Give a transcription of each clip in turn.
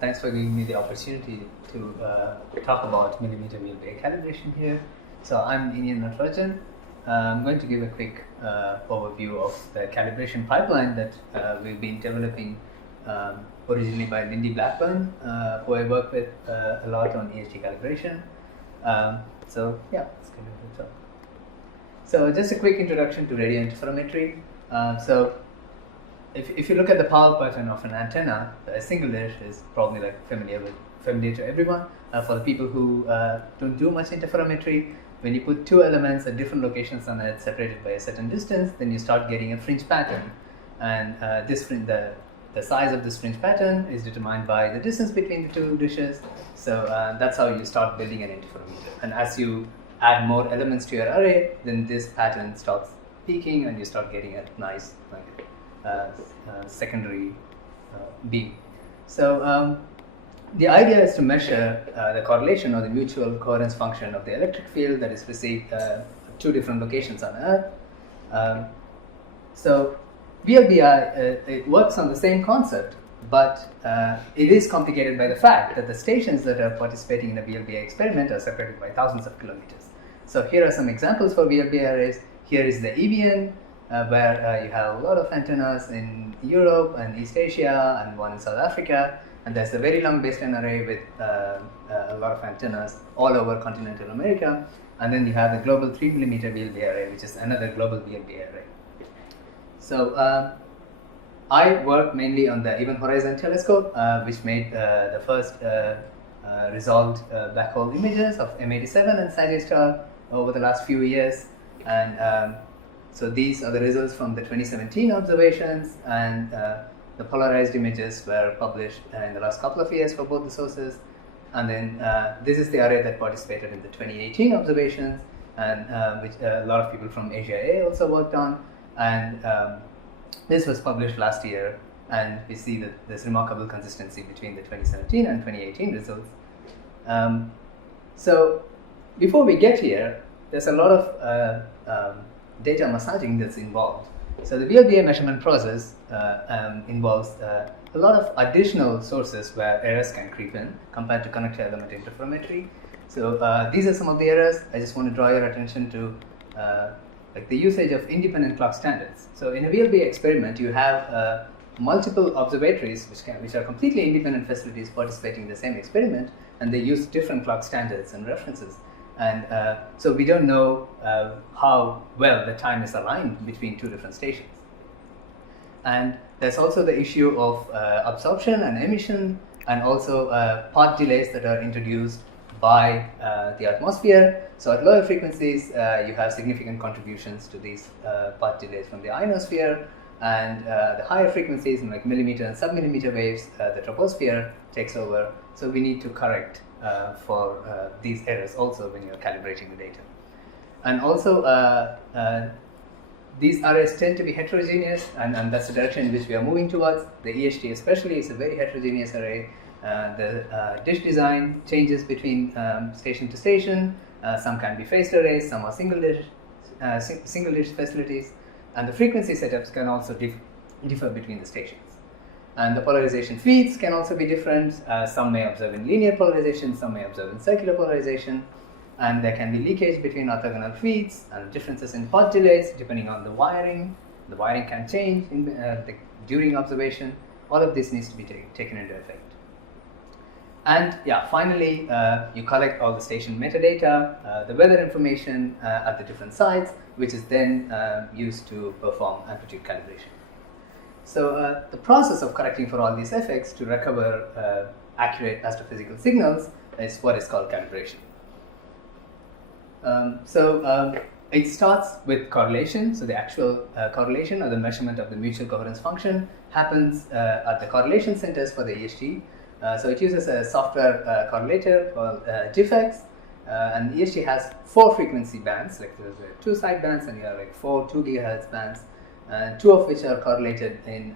Thanks for giving me the opportunity to talk about millimetre-VLBI calibration here. So I'm Iniyan Natarajan. I'm going to give a quick overview of the calibration pipeline that we've been developing originally by Blackburn, who I work with a lot on EHT calibration. So yeah, let's get into the talk. So just a quick introduction to radio interferometry. So if you look at the power pattern of an antenna, a single dish is probably like familiar to everyone. For the people who don't do much interferometry, when you put two elements at different locations on it, separated by a certain distance, then you start getting a fringe pattern. And the size of this fringe pattern is determined by the distance between the two dishes. So that's how you start building an interferometer. And as you add more elements to your array, then this pattern starts peaking, and you start getting a nice secondary beam. So the idea is to measure the correlation or the mutual coherence function of the electric field that is received at two different locations on Earth. So VLBI, it works on the same concept, but it is complicated by the fact that the stations that are participating in a VLBI experiment are separated by thousands of kilometers. So here are some examples for VLBI arrays. Here is the EBN, where you have a lot of antennas in Europe and East Asia and one in South Africa. And there's a very long baseline array with a lot of antennas all over continental America. And then you have the global 3mm VLBI array, which is another global VLBI array. So I work mainly on the Event Horizon telescope, which made the first resolved black hole images of M87 and Sagittarius star over the last few years. And so these are the results from the 2017 observations, and the polarized images were published in the last couple of years for both the sources. And then this is the array that participated in the 2018 observations, and which a lot of people from ASIAA also worked on. And this was published last year, and we see that there's remarkable consistency between the 2017 and 2018 results. So before we get here, there's a lot of data massaging that's involved. So the VLBI measurement process involves a lot of additional sources where errors can creep in compared to connected element interferometry. So these are some of the errors. I just want to draw your attention to like the usage of independent clock standards. So in a VLBI experiment, you have multiple observatories which are completely independent facilities participating in the same experiment, and they use different clock standards and references. And so we don't know how well the time is aligned between two different stations. And there's also the issue of absorption and emission, and also path delays that are introduced by the atmosphere. So at lower frequencies, you have significant contributions to these path delays from the ionosphere, and the higher frequencies, like millimeter and submillimeter waves, the troposphere takes over. So we need to correct for these errors also when you're calibrating the data. And also these arrays tend to be heterogeneous, and that's the direction in which we are moving towards. The EHT especially is a very heterogeneous array. The dish design changes between station to station. Some can be phased arrays, some are single dish facilities, and the frequency setups can also differ between the stations. And the polarization feeds can also be different. Some may observe in linear polarization, some may observe in circular polarization, and there can be leakage between orthogonal feeds and differences in path delays depending on the wiring. The wiring can change during observation. All of this needs to be taken into effect. And yeah, finally, you collect all the station metadata, the weather information at the different sites, which is then used to perform amplitude calibration. So the process of correcting for all these effects to recover accurate astrophysical signals is what is called calibration. It starts with correlation. So the actual correlation, or the measurement of the mutual coherence function, happens at the correlation centers for the EHT. So it uses a software correlator called GIFX, and the EHT has 4 frequency bands. Like there's 2 side bands, and you have like 4 2 GHz bands, and 2 of which are correlated in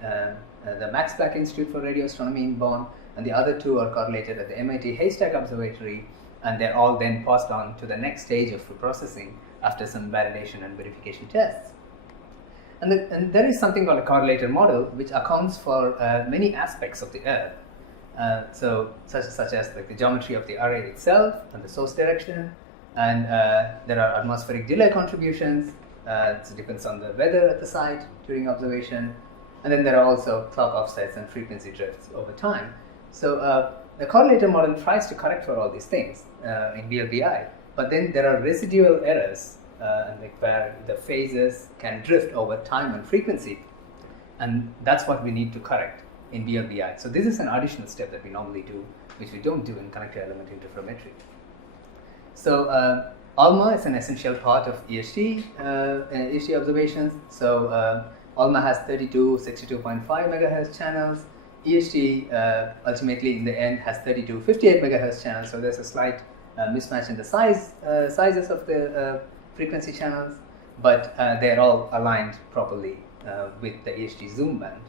the Max Planck Institute for Radio Astronomy in Bonn, and the other 2 are correlated at the MIT Haystack Observatory, and they're all then passed on to the next stage of processing after some validation and verification tests. And there is something called a correlator model, which accounts for many aspects of the Earth. Such as like the geometry of the array itself and the source direction, and there are atmospheric delay contributions. It depends on the weather at the site during observation, and then there are also clock offsets and frequency drifts over time. So the correlator model tries to correct for all these things in VLBI, but then there are residual errors like where the phases can drift over time and frequency, and that's what we need to correct in VLBI. So this is an additional step that we normally do, which we don't do in connected element interferometry. So ALMA is an essential part of EHT observations. So ALMA has 32 62.5 megahertz channels. EHT ultimately in the end has 32 58 megahertz channels. So there's a slight mismatch in the sizes of the frequency channels, but they're all aligned properly with the EHT zoom band.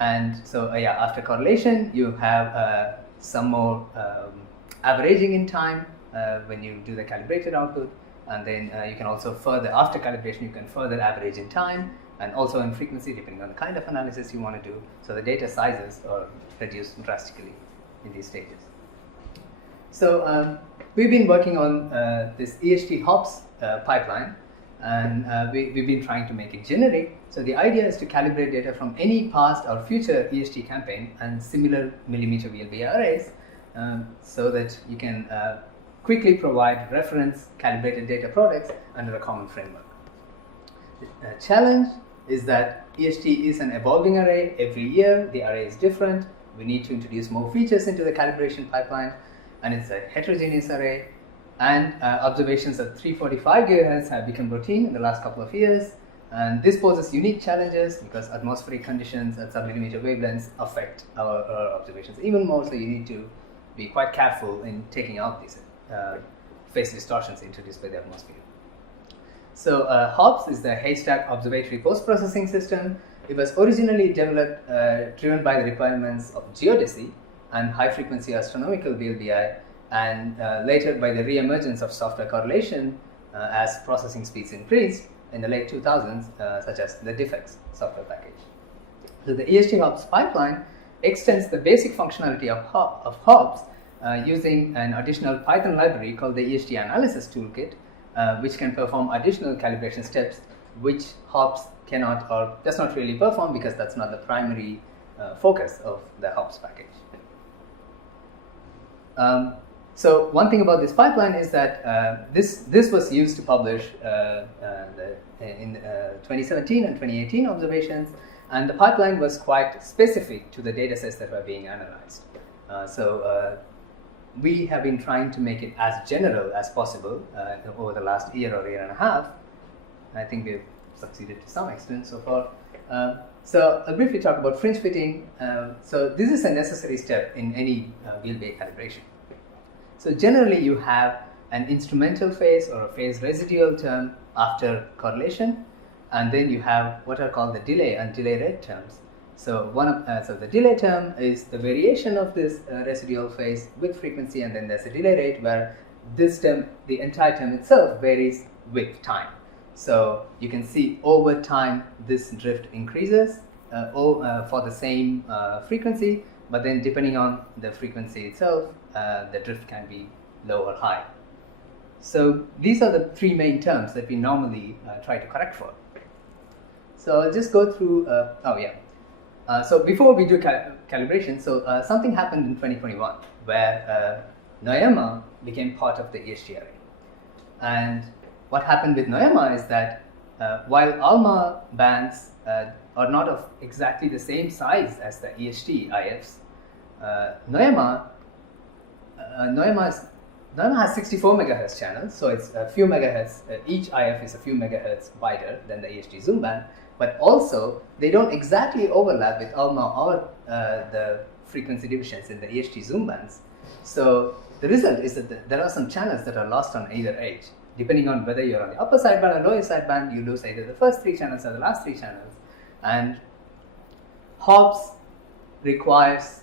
And so after correlation, you have some more averaging in time when you do the calibrated output, and then you can also further, after calibration, you can further average in time and also in frequency depending on the kind of analysis you want to do. So the data sizes are reduced drastically in these stages. So we've been working on this EHT-HOPS pipeline, and we've been trying to make it generic. So the idea is to calibrate data from any past or future EHT campaign and similar millimetre-VLBI arrays so that you can quickly provide reference calibrated data products under a common framework. The challenge is that EHT is an evolving array. Every year the array is different. We need to introduce more features into the calibration pipeline, and it's a heterogeneous array, and observations at 345 GHz have become routine in the last couple of years, and this poses unique challenges because atmospheric conditions at submillimeter wavelengths affect our observations even more, so you need to be quite careful in taking out these phase distortions introduced by the atmosphere. So HOPS is the Haystack Observatory Post-Processing System. It was originally developed driven by the requirements of geodesy and high-frequency astronomical VLBI, and later by the re-emergence of software correlation as processing speeds increased in the late 2000s, such as the DIFX software package. So the EHT-HOPS pipeline extends the basic functionality of HOPS using an additional Python library called the EHT Analysis Toolkit, which can perform additional calibration steps which HOPS cannot or does not really perform because that's not the primary focus of the HOPS package. So one thing about this pipeline is that this was used to publish in 2017 and 2018 observations, and the pipeline was quite specific to the data sets that were being analyzed. We have been trying to make it as general as possible over the last year or year and a half. I think we've succeeded to some extent so far. So I'll briefly talk about fringe fitting. So this is a necessary step in any VLBI calibration. So generally you have an instrumental phase or a phase residual term after correlation, and then you have what are called the delay and delay rate terms. So so the delay term is the variation of this residual phase with frequency, and then there's a delay rate where this term, the entire term itself, varies with time. So you can see over time this drift increases for the same frequency, but then depending on the frequency itself, the drift can be low or high. So these are the three main terms that we normally try to correct for. So I'll just go through, so before we do calibration, so something happened in 2021 where NOEMA became part of the EHT array. And what happened with NOEMA is that while ALMA bands are not of exactly the same size as the EHT IFs, NOEMA has 64 megahertz channels, so it's a few megahertz, each IF is a few megahertz wider than the EHT zoom band, but also they don't exactly overlap with ALMA or the frequency divisions in the EHT zoom bands. So the result is that there are some channels that are lost on either edge. Depending on whether you're on the upper sideband or lower sideband, you lose either the first three channels or the last three channels. And HOPS requires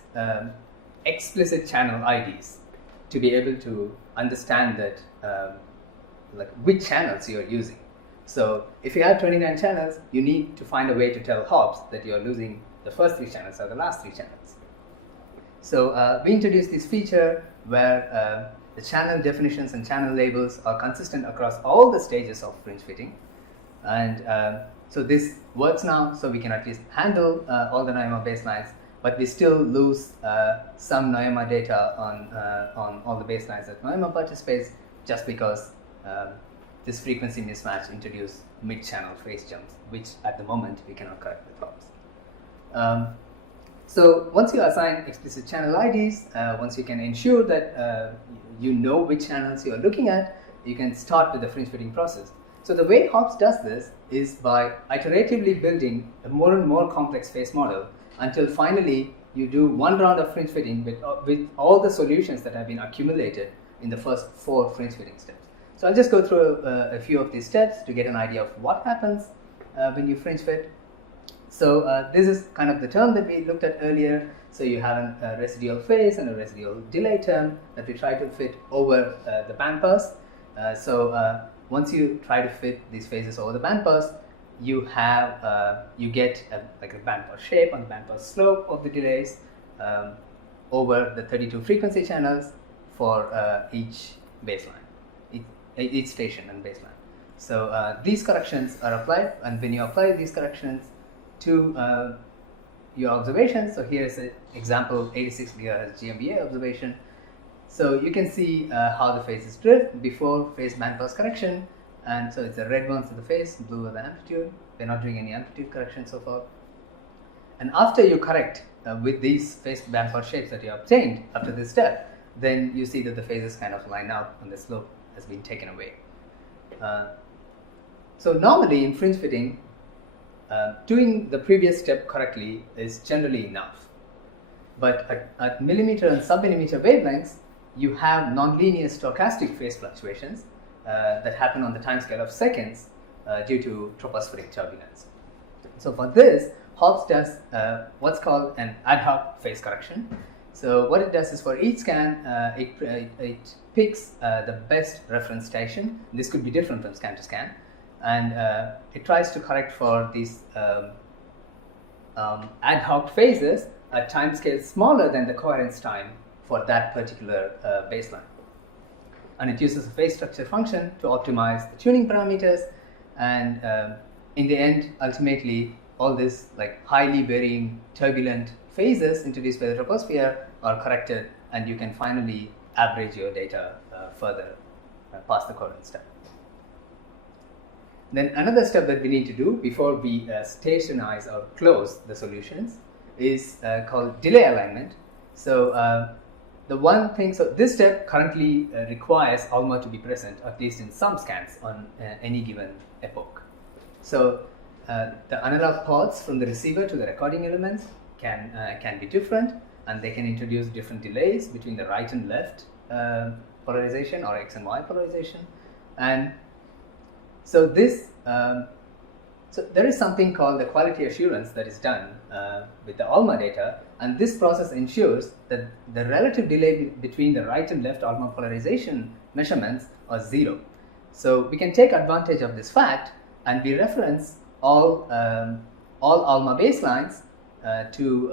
explicit channel IDs to be able to understand that like which channels you're using. So if you have 29 channels, you need to find a way to tell HOPS that you're losing the first 3 channels or the last 3 channels. So we introduced this feature where the channel definitions and channel labels are consistent across all the stages of fringe fitting, and so this works now, so we can at least handle all the NOEMA baselines, but we still lose some NOEMA data on all the baselines that NOEMA participates, just because this frequency mismatch introduced mid-channel phase jumps, which at the moment we cannot correct with HOPS. So once you assign explicit channel IDs, once you can ensure that you know which channels you are looking at, you can start with the fringe fitting process. So the way HOPS does this is by iteratively building a more and more complex phase model until finally you do one round of fringe fitting with all the solutions that have been accumulated in the first 4 fringe fitting steps. So I'll just go through a few of these steps to get an idea of what happens when you fringe fit. So this is kind of the term that we looked at earlier. So you have a residual phase and a residual delay term that we try to fit over the bandpass. Once you try to fit these phases over the bandpass, you get like a bandpass shape and the bandpass slope of the delays over the 32 frequency channels for each baseline, each station and baseline. So these corrections are applied, and when you apply these corrections to your observations, so here is an example 86 GHz GMBA observation. So you can see how the phases drift before phase bandpass correction, and so it's the red ones are the phase, blue are the amplitude. We're not doing any amplitude correction so far. And after you correct with these phase bandpass shapes that you obtained after this step, then you see that the phases kind of line out and the slope has been taken away. So normally in fringe fitting, doing the previous step correctly is generally enough. But at millimeter and sub-millimeter wavelengths, you have nonlinear stochastic phase fluctuations that happen on the timescale of seconds due to tropospheric turbulence. So for this, HOPS does what's called an ad hoc phase correction. So what it does is for each scan, it picks the best reference station. This could be different from scan to scan, and it tries to correct for these ad hoc phases at timescales smaller than the coherence time for that particular baseline. And it uses a phase structure function to optimize the tuning parameters, and in the end, ultimately, all this like highly varying turbulent phases introduced by the troposphere are corrected, and you can finally average your data further past the coherence step. Then another step that we need to do before we stationize or close the solutions is called delay alignment. So the one thing, so this step currently requires ALMA to be present at least in some scans on any given epoch. So the analog paths from the receiver to the recording elements can be different, and they can introduce different delays between the right and left polarization or X and Y polarization. And so this, so there is something called the quality assurance that is done with the ALMA data, and this process ensures that the relative delay between the right and left ALMA polarization measurements are 0. So we can take advantage of this fact, and we reference all ALMA baselines to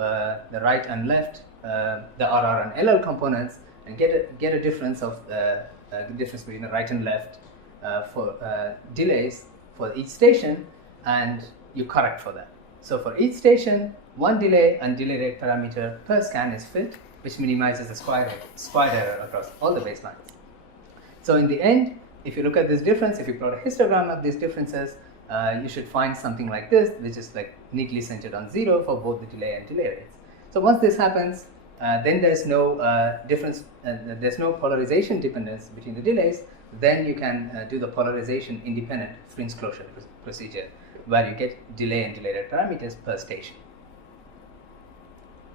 the right and left, the RR and LL components, and get a difference of the difference between the right and left for delays for each station, and you correct for that. So for each station, one delay and delay rate parameter per scan is fit, which minimizes the square error across all the baselines. So in the end, if you look at this difference, if you plot a histogram of these differences, you should find something like this, which is like neatly centered on 0 for both the delay and delay rates. So once this happens, then there's no difference, there's no polarization dependence between the delays. Then you can do the polarization independent fringe closure procedure, where you get delay and delay rate parameters per station.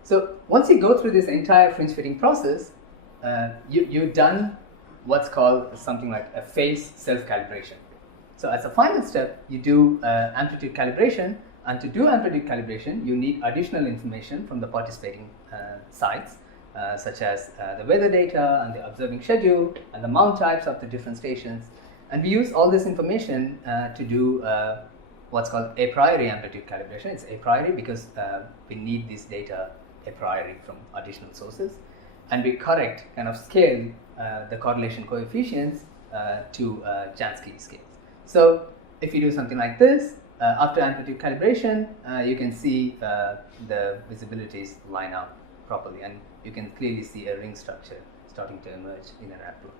So once you go through this entire fringe fitting process, you've done what's called something like a phase self-calibration. So as a final step, you do amplitude calibration, and to do amplitude calibration, you need additional information from the participating sites, such as the weather data and the observing schedule and the mount types of the different stations. And we use all this information to do what's called a priori amplitude calibration. It's a priori because we need this data a priori from additional sources, and we correct, kind of scale the correlation coefficients to Jansky scales. So if you do something like this, after amplitude calibration, you can see the visibilities line up properly, and you can clearly see a ring structure starting to emerge in an plot.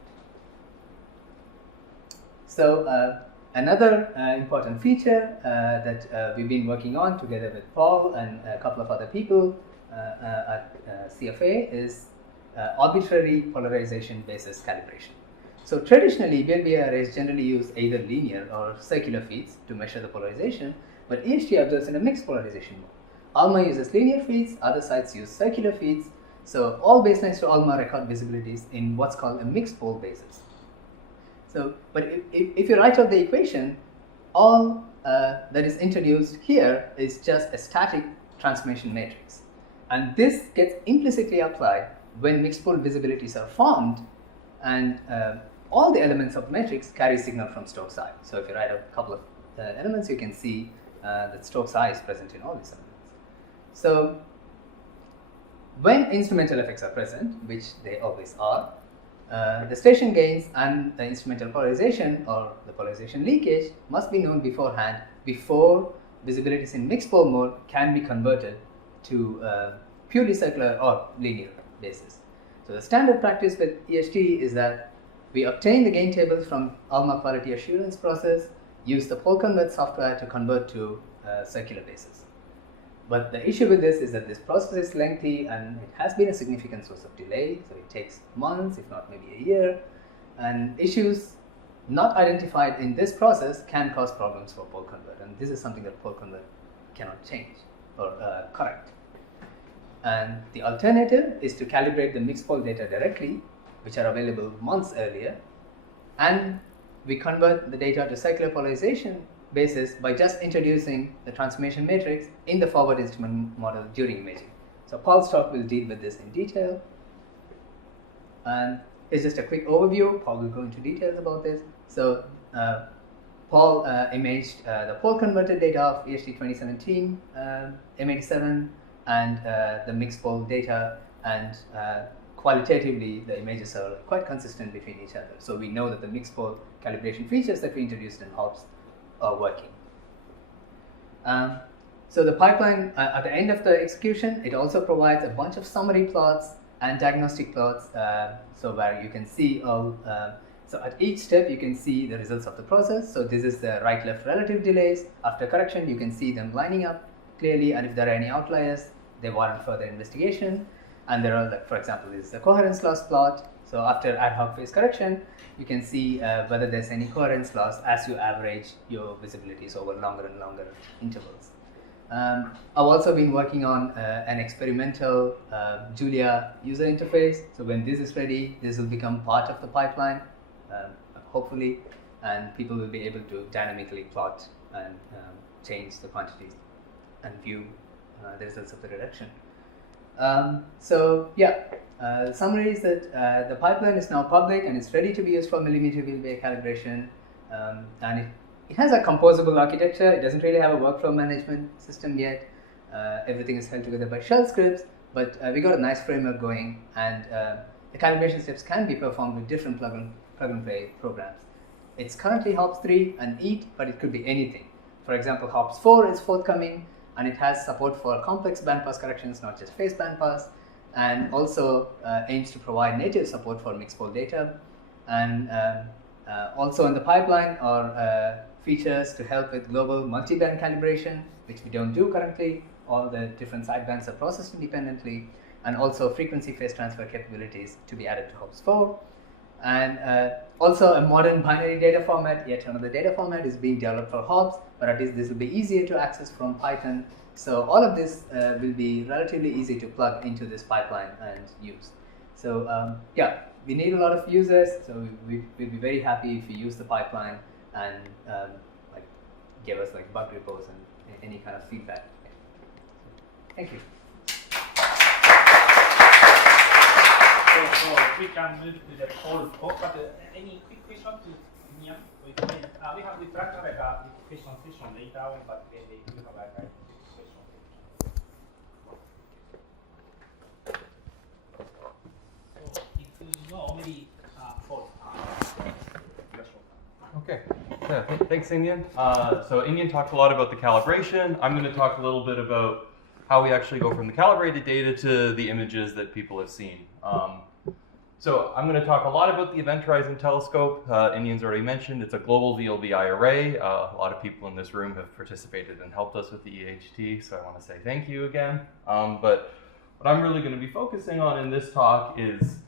So another important feature that we've been working on together with Paul and a couple of other people at CfA is arbitrary polarization basis calibration. So traditionally, VLBI arrays generally use either linear or circular feeds to measure the polarization, but EHT observes in a mixed polarization mode. ALMA uses linear feeds, other sites use circular feeds. So all baselines to ALMA record visibilities in what's called a mixed pole basis. So, but if you write out the equation, all that is introduced here is just a static transformation matrix. And this gets implicitly applied when mixed pole visibilities are formed, and all the elements of matrix carry signal from Stokes' I. So if you write out a couple of elements, you can see that Stokes' I is present in all these elements. So when instrumental effects are present, which they always are, the station gains and the instrumental polarization or the polarization leakage must be known beforehand before visibilities in mixed pole mode can be converted to purely circular or linear basis. So the standard practice with EHT is that we obtain the gain tables from ALMA quality assurance process, use the pole convert software to convert to circular basis. But the issue with this is that this process is lengthy and it has been a significant source of delay. So it takes months, if not maybe a year, and issues not identified in this process can cause problems for pole convert, and this is something that pole convert cannot change or correct. And the alternative is to calibrate the mixed pole data directly, which are available months earlier, and we convert the data to circular polarization basis by just introducing the transformation matrix in the forward instrument model during imaging. So Paul's talk will deal with this in detail, and it's just a quick overview. Paul will go into details about this. So Paul imaged the pole converted data of EHT 2017 M87 and the mixed pole data, and qualitatively the images are quite consistent between each other. So we know that the mixed pole calibration features that we introduced in HOPS are working. So the pipeline at the end of the execution, it also provides a bunch of summary plots and diagnostic plots, so where you can see all, so at each step you can see the results of the process. So this is the right-left relative delays. After correction, you can see them lining up clearly, and if there are any outliers, they warrant further investigation. And there are, like, for example, this is the coherence loss plot. So after ad hoc phase correction, you can see whether there's any coherence loss as you average your visibilities over longer and longer intervals. I've also been working on an experimental Julia user interface. So when this is ready, this will become part of the pipeline, hopefully, and people will be able to dynamically plot and change the quantities and view the results of the reduction. The summary is that the pipeline is now public and it's ready to be used for millimetre-VLBI calibration, and it has a composable architecture. It doesn't really have a workflow management system yet. Everything is held together by shell scripts, but we got a nice framework going, and the calibration steps can be performed with different plug-and-play programs. It's currently HOPS 3 and EAT, but it could be anything. For example, HOPS 4 is forthcoming, and it has support for complex bandpass corrections, not just phase bandpass, and also aims to provide native support for mixed pole data. And also in the pipeline are features to help with global multi-band calibration, which we don't do currently. All the different sidebands are processed independently, and also frequency phase transfer capabilities to be added to HOPS 4. And also a modern binary data format, yet another data format is being developed for HOPS, but at least this will be easier to access from Python. So all of this will be relatively easy to plug into this pipeline and use. So we need a lot of users, so we'll be very happy if you use the pipeline and give us bug reports and any kind of feedback. Thank you. So we can move to the poll talk, but any quick question to Yeah, we have refractored the question session later on, but we do have a question. So if you know, maybe Paul. Okay. Yeah, thanks, Iniyan. So Iniyan talked a lot about the calibration. I'm going to talk a little bit about how we actually go from the calibrated data to the images that people have seen. So I'm going to talk a lot about the Event Horizon Telescope. Iniyan's already mentioned it's a global VLBI array. A lot of people in this room have participated and helped us with the EHT, so I want to say thank you again. But what I'm really going to be focusing on in this talk is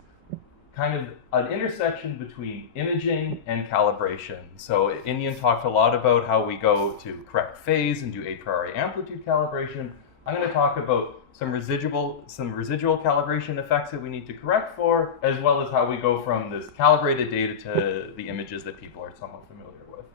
kind of an intersection between imaging and calibration. So Iniyan talked a lot about how we go to correct phase and do a priori amplitude calibration. I'm going to talk about some residual calibration effects that we need to correct for, as well as how we go from this calibrated data to the images that people are somewhat familiar with.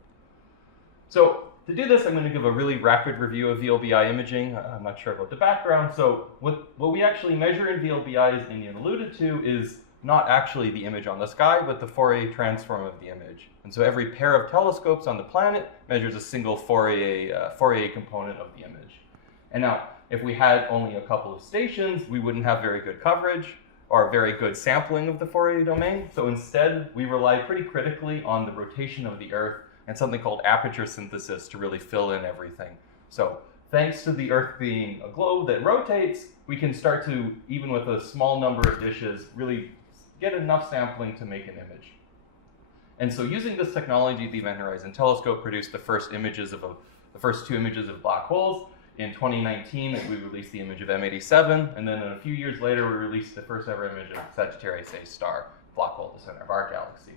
So to do this, I'm going to give a really rapid review of VLBI imaging. I'm not sure about the background. So what we actually measure in VLBI, as Iniyan alluded to, is not actually the image on the sky, but the Fourier transform of the image. And so every pair of telescopes on the planet measures a single Fourier component of the image. And now, if we had only a couple of stations, we wouldn't have very good coverage or very good sampling of the Fourier domain. So instead, we rely pretty critically on the rotation of the Earth and something called aperture synthesis to really fill in everything. So thanks to the Earth being a globe that rotates, we can start to, even with a small number of dishes, really get enough sampling to make an image. And so using this technology, the Event Horizon Telescope produced the first two images of black holes. In 2019, we released the image of M87, and then a few years later, we released the first ever image of Sagittarius A star, black hole at the center of our galaxy.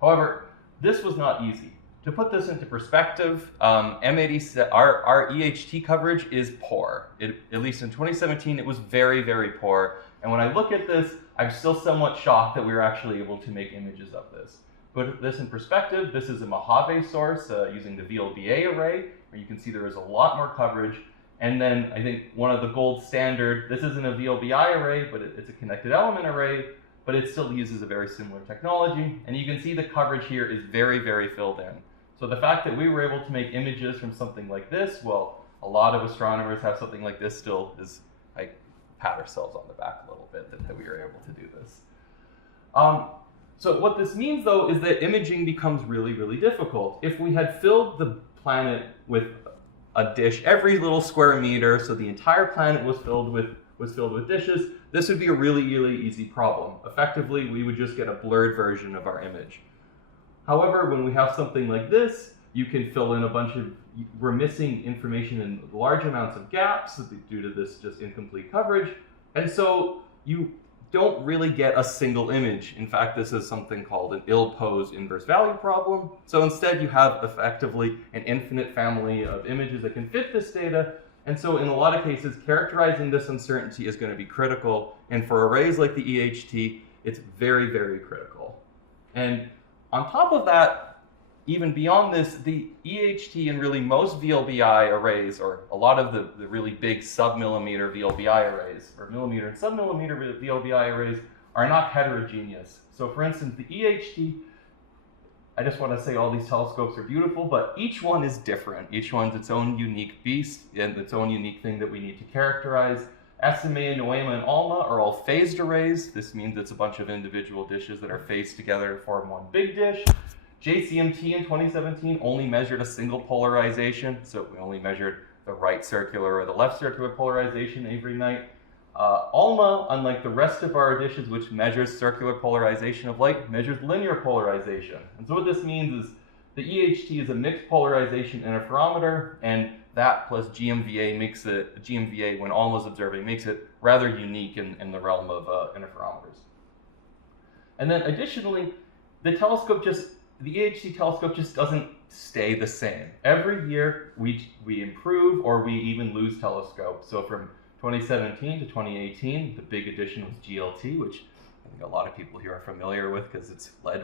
However, this was not easy. To put this into perspective, our EHT coverage is poor. At least in 2017, it was very, very poor. And when I look at this, I'm still somewhat shocked that we were actually able to make images of this. Put this in perspective, this is a Mojave source using the VLBA array, where you can see there is a lot more coverage. And then I think one of the gold standard, this isn't a VLBI array, but it's a connected element array, but it still uses a very similar technology. And you can see the coverage here is very, very filled in. So the fact that we were able to make images from something like this, well, a lot of astronomers have something like this still, is like pat ourselves on the back a little bit that we were able to do this. So what this means, though, is that imaging becomes really, really difficult. If we had filled the planet with a dish every little square meter, so the entire planet was filled with dishes, this would be a really, really easy problem. Effectively, we would just get a blurred version of our image. However, when we have something like this, you can fill in we're missing information in large amounts of gaps due to this just incomplete coverage, and so you don't really get a single image. In fact, this is something called an ill-posed inverse value problem. So instead, you have effectively an infinite family of images that can fit this data. And so in a lot of cases, characterizing this uncertainty is going to be critical. And for arrays like the EHT, it's very, very critical. And on top of that, even beyond this, the EHT and really most VLBI arrays, or a lot of the really big sub-millimeter VLBI arrays, or millimeter and sub-millimeter VLBI arrays, are not heterogeneous. So for instance, the EHT, I just want to say all these telescopes are beautiful, but each one is different. Each one's its own unique beast and its own unique thing that we need to characterize. SAO, NOEMA, and ALMA are all phased arrays. This means it's a bunch of individual dishes that are phased together to form one big dish. JCMT in 2017 only measured a single polarization, so we only measured the right circular or the left circular polarization every night. ALMA, unlike the rest of our dishes, which measures circular polarization of light, measures linear polarization. And so what this means is the EHT is a mixed polarization interferometer, and that plus GMVA makes it, GMVA when ALMA's observing, makes it rather unique in the realm of interferometers. And then additionally, the EHT telescope just doesn't stay the same. Every year we improve or we even lose telescopes. So from 2017 to 2018, the big addition was GLT, which I think a lot of people here are familiar with because it's led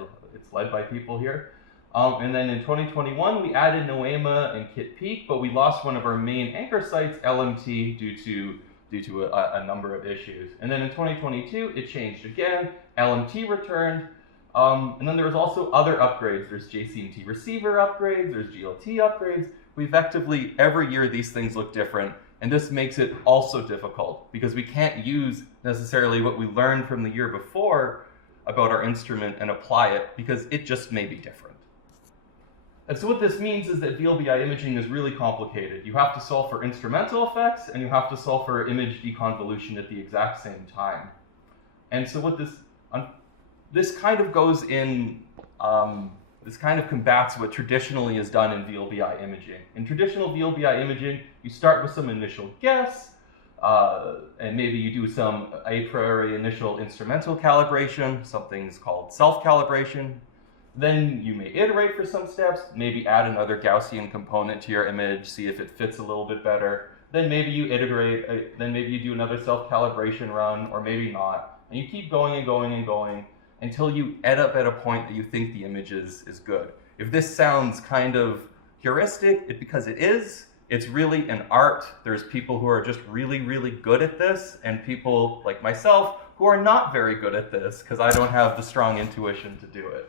by people here. And then in 2021, we added NOEMA and Kitt Peak, but we lost one of our main anchor sites, LMT, due to a number of issues. And then in 2022, it changed again. LMT returned. And then there's also other upgrades. There's JCNT receiver upgrades, there's GLT upgrades. We effectively, every year these things look different, and this makes it also difficult because we can't use necessarily what we learned from the year before about our instrument and apply it because it just may be different. And so what this means is that VLBI imaging is really complicated. You have to solve for instrumental effects and you have to solve for image deconvolution at the exact same time. And so what this kind of goes in, this kind of combats what traditionally is done in VLBI imaging. In traditional VLBI imaging, you start with some initial guess, and maybe you do some a priori initial instrumental calibration, something's called self-calibration. Then you may iterate for some steps, maybe add another Gaussian component to your image, see if it fits a little bit better. Then maybe you iterate, then maybe you do another self-calibration run, or maybe not. And you keep going and going and going until you end up at a point that you think the image is good. If this sounds kind of heuristic, it's because it is. It's really an art. There's people who are just really, really good at this, and people like myself who are not very good at this because I don't have the strong intuition to do it.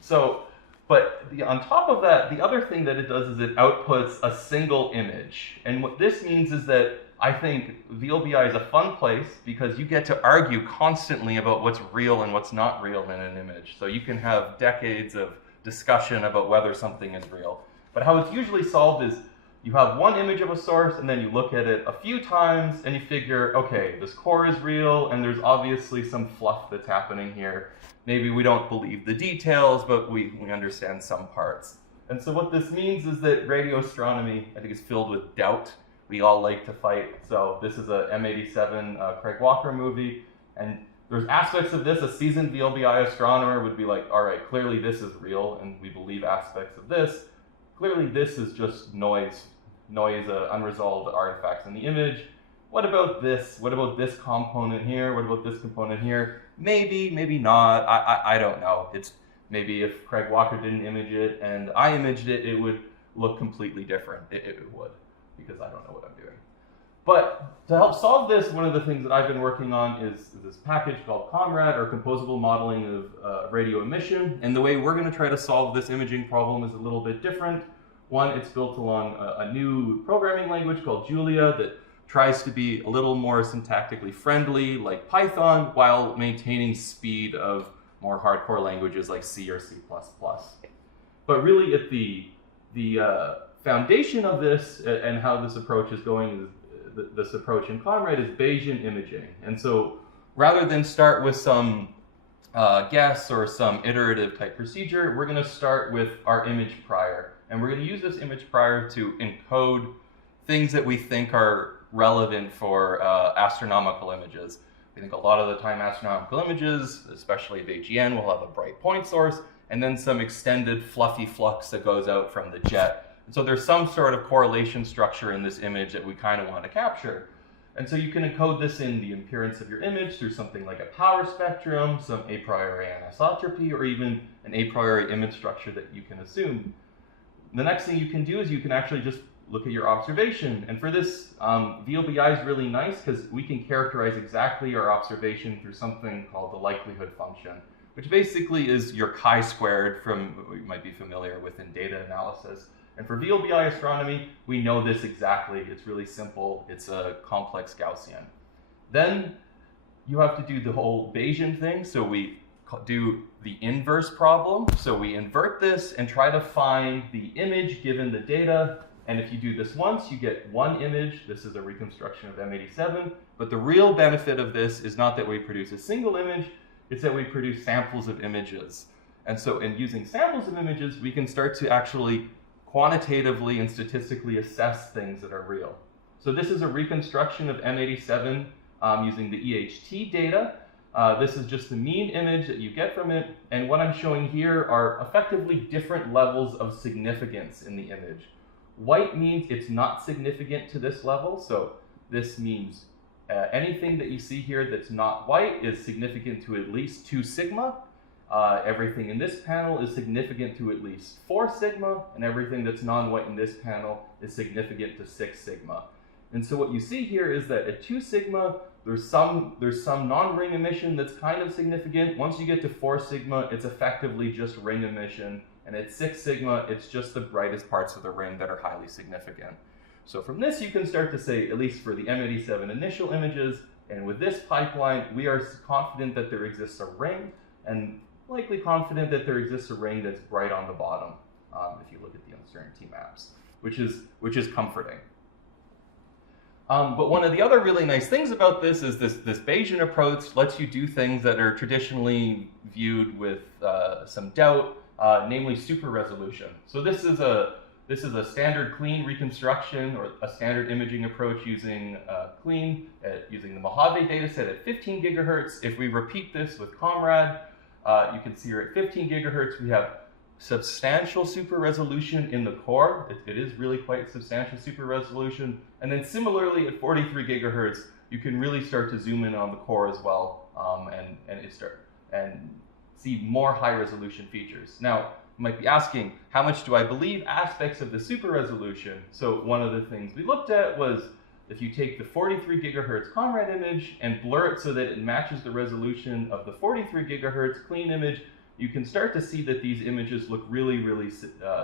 So, but on top of that, the other thing that it does is it outputs a single image. And what this means is that I think VLBI is a fun place because you get to argue constantly about what's real and what's not real in an image. So you can have decades of discussion about whether something is real. But how it's usually solved is you have one image of a source and then you look at it a few times and you figure, okay, this core is real and there's obviously some fluff that's happening here. Maybe we don't believe the details, but we understand some parts. And so what this means is that radio astronomy, I think, is filled with doubt. We all like to fight. So this is a M87 Craig Walker movie. And there's aspects of this, a seasoned VLBI astronomer would be like, all right, clearly this is real and we believe aspects of this. Clearly this is just noise, unresolved artifacts in the image. What about this? What about this component here? What about this component here? Maybe, maybe not. I don't know. It's maybe if Craig Walker didn't image it and I imaged it, it would look completely different. It would, because I don't know what I'm doing. But to help solve this, one of the things that I've been working on is this package called Comrade, or composable modeling of radio emission. And the way we're going to try to solve this imaging problem is a little bit different. One, it's built along a new programming language called Julia that tries to be a little more syntactically friendly like Python while maintaining speed of more hardcore languages like C or C++. But really at the foundation of this and how this approach is going, this approach in Comrade is Bayesian imaging. And so rather than start with some guess or some iterative type procedure, we're going to start with our image prior. And we're going to use this image prior to encode things that we think are relevant for astronomical images. We think a lot of the time astronomical images, especially of AGN, will have a bright point source and then some extended fluffy flux that goes out from the jet. And so there's some sort of correlation structure in this image that we kind of want to capture. And so you can encode this in the appearance of your image through something like a power spectrum, some a priori anisotropy, or even an a priori image structure that you can assume. The next thing you can do is you can actually just look at your observation. And for this, VLBI is really nice because we can characterize exactly our observation through something called the likelihood function, which basically is your chi-squared from what you might be familiar with in data analysis. And for VLBI astronomy, we know this exactly. It's really simple. It's a complex Gaussian. Then you have to do the whole Bayesian thing. So we do the inverse problem. So we invert this and try to find the image given the data. And if you do this once, you get one image. This is a reconstruction of M87. But the real benefit of this is not that we produce a single image, it's that we produce samples of images. And so in using samples of images, we can start to actually quantitatively and statistically assess things that are real. So this is a reconstruction of M87 using the EHT data. This is just the mean image that you get from it. And what I'm showing here are effectively different levels of significance in the image. White means it's not significant to this level. So this means anything that you see here that's not white is significant to at least 2 sigma. Everything in this panel is significant to at least 4 sigma, and everything that's non-white in this panel is significant to 6 sigma. And so what you see here is that at 2 sigma, there's some non-ring emission that's kind of significant. Once you get to 4 sigma, it's effectively just ring emission. And at 6 sigma, it's just the brightest parts of the ring that are highly significant. So from this, you can start to say, at least for the M87 initial images, and with this pipeline, we are confident that there exists a ring, and likely confident that there exists a ring that's bright on the bottom, if you look at the uncertainty maps, which is comforting. But one of the other really nice things about this is this Bayesian approach lets you do things that are traditionally viewed with some doubt, namely super resolution. So this is a standard clean reconstruction or a standard imaging approach using clean, using the Mojave dataset at 15 gigahertz. If we repeat this with Comrade, you can see here at 15 gigahertz, we have substantial super resolution in the core. It is really quite substantial super resolution. And then similarly at 43 gigahertz, you can really start to zoom in on the core as well and see more high resolution features. Now, you might be asking, how much do I believe aspects of the super resolution? So one of the things we looked at was if you take the 43 gigahertz Comrade image and blur it so that it matches the resolution of the 43 gigahertz clean image, you can start to see that these images look really, really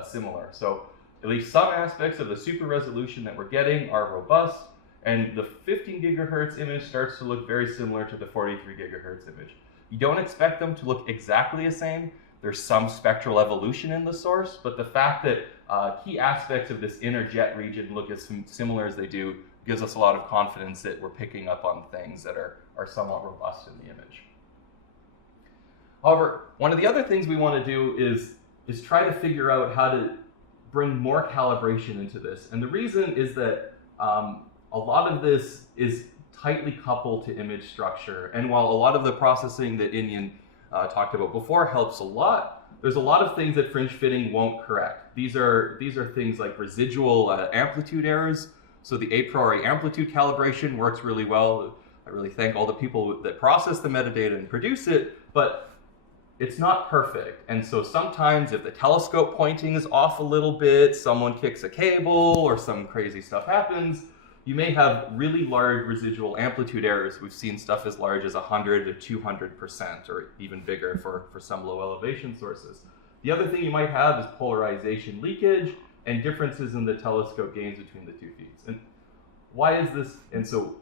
similar. So at least some aspects of the super resolution that we're getting are robust, and the 15 gigahertz image starts to look very similar to the 43 gigahertz image. You don't expect them to look exactly the same. There's some spectral evolution in the source, but the fact that key aspects of this inner jet region look as similar as they do gives us a lot of confidence that we're picking up on things that are somewhat robust in the image. However, one of the other things we want to do is try to figure out how to bring more calibration into this. And the reason is that a lot of this is tightly coupled to image structure. And while a lot of the processing that Iniyan talked about before helps a lot, there's a lot of things that fringe fitting won't correct. These are things like residual amplitude errors. So the a priori amplitude calibration works really well. I really thank all the people that process the metadata and produce it, but it's not perfect. And so sometimes if the telescope pointing is off a little bit, someone kicks a cable or some crazy stuff happens, you may have really large residual amplitude errors. We've seen stuff as large as 100 to 200% or even bigger for some low elevation sources. The other thing you might have is polarization leakage and differences in the telescope gains between the two feeds. And why is this? And so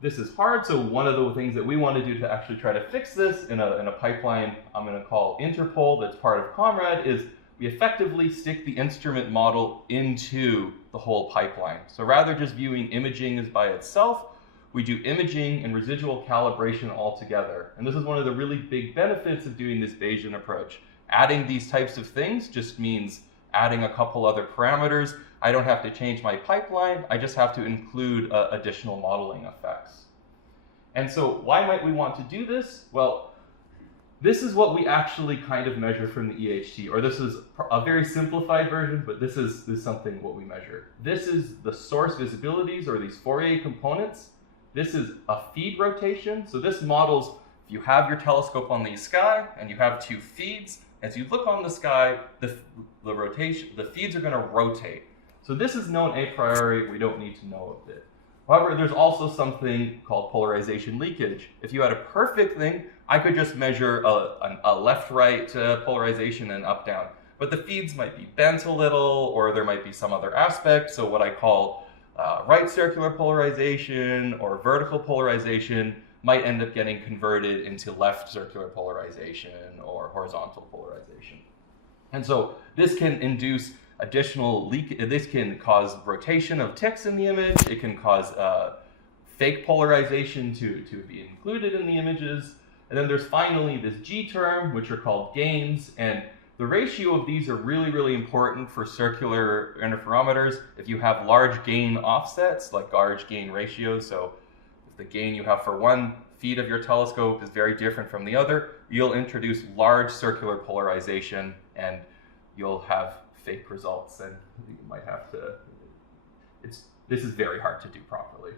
this is hard. So one of the things that we want to do to actually try to fix this in a pipeline I'm going to call Interpol that's part of Comrade is we effectively stick the instrument model into the whole pipeline. So rather just viewing imaging as by itself, we do imaging and residual calibration all together. And this is one of the really big benefits of doing this Bayesian approach. Adding these types of things just means adding a couple other parameters. I don't have to change my pipeline. I just have to include additional modeling effects. And so why might we want to do this? Well, this is what we actually kind of measure from the EHT, or this is a very simplified version, but this is something what we measure. This is the source visibilities, or these Fourier components. This is a feed rotation. So this models, if you have your telescope on the sky and you have two feeds, as you look on the sky, the feeds are going to rotate. So this is known a priori. We don't need to know of it. However, there's also something called polarization leakage. If you had a perfect thing, I could just measure a left-right polarization and up-down. But the feeds might be bent a little, or there might be some other aspect. So what I call right circular polarization or vertical polarization might end up getting converted into left circular polarization or horizontal polarization. And so this can induce additional leak. This can cause rotation of ticks in the image. It can cause fake polarization to be included in the images. And then there's finally this G term, which are called gains. And the ratio of these are really, really important for circular interferometers. If you have large gain offsets, like large gain ratios, so if the gain you have for one feed of your telescope is very different from the other, you'll introduce large circular polarization and you'll have fake results, and you might have to, this is very hard to do properly.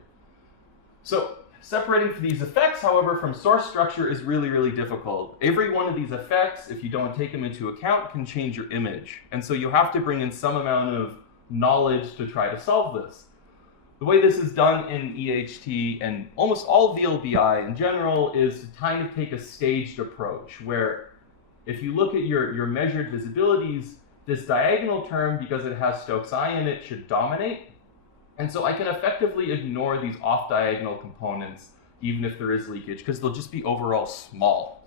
So separating for these effects, however, from source structure is really, really difficult. Every one of these effects, if you don't take them into account, can change your image. And so you have to bring in some amount of knowledge to try to solve this. The way this is done in EHT and almost all VLBI in general is to kind of take a staged approach, where if you look at your measured visibilities, this diagonal term, because it has Stokes I in it, should dominate. And so I can effectively ignore these off-diagonal components, even if there is leakage, because they'll just be overall small.